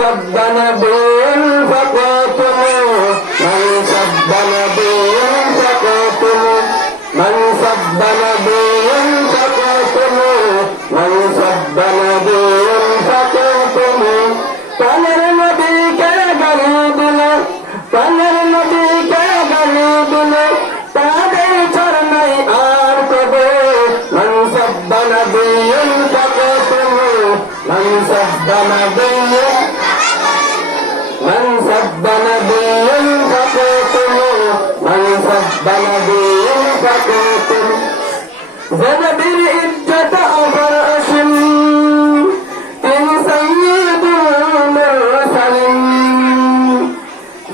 سب نبيا فقاتلوا من سب نبيا فقاتلوا من سب نبيا فقاتلوا من سب نبيا فقاتلوا প্রাণের নবীকে গালি দিলে প্রাণের নবীকে গালি দিলে তাদের চরণাই আর কবে من سب نبيا فقاتلوا من سب نبيا من سب نبيا فقاتلوا من سب نبيا فقاتلوا ذنبير إجت أفر أشم তিনি سيدুল মুরসালিন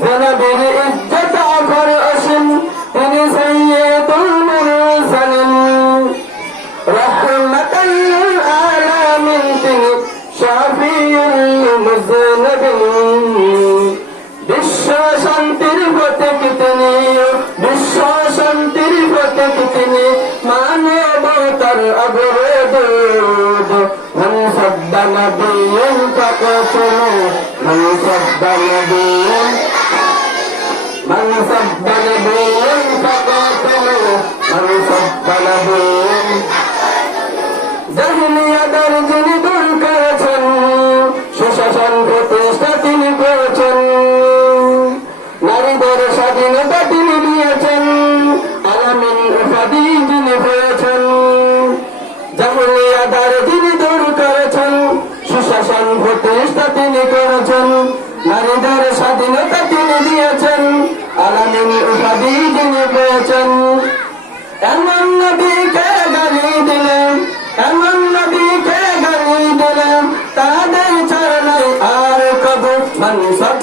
ذنبير إجت أفر أشم তিনি سيدুল মুরসালিন রহমাতাল আলামিন তিনি শাফিউল মুযনিবিন বিশ্ব শান্তির প্রতীক তিনি বিশ্ব শান্তির প্রতীক তিনি মানবতার অগ্রদূত من سب نبيا فقاتلوا من سب نبيا من سب نبيا فقاتلوا من سب نبيا জাহিলিয়াতের যিনি দূর করেছেন সুশাসন প্রতিষ্ঠা তিনি করেছেন নারীদের স্বাধীনতা তিনি দিয়েছেন আলামিন উপাধি যিনি পেয়েছেন জাহিলিয়াতের যিনি দূর করেছেন সুশাসন প্রতিষ্ঠা তিনি করেছেন নারীদের স্বাধীনতা তিনি দিয়েছেন আলামিন উপাধি যিনি পেয়েছেন এমন নবীকে গালি দিলেন এমন নবীকে গালি দিলেন তাদের চরণাই আর কবু من سب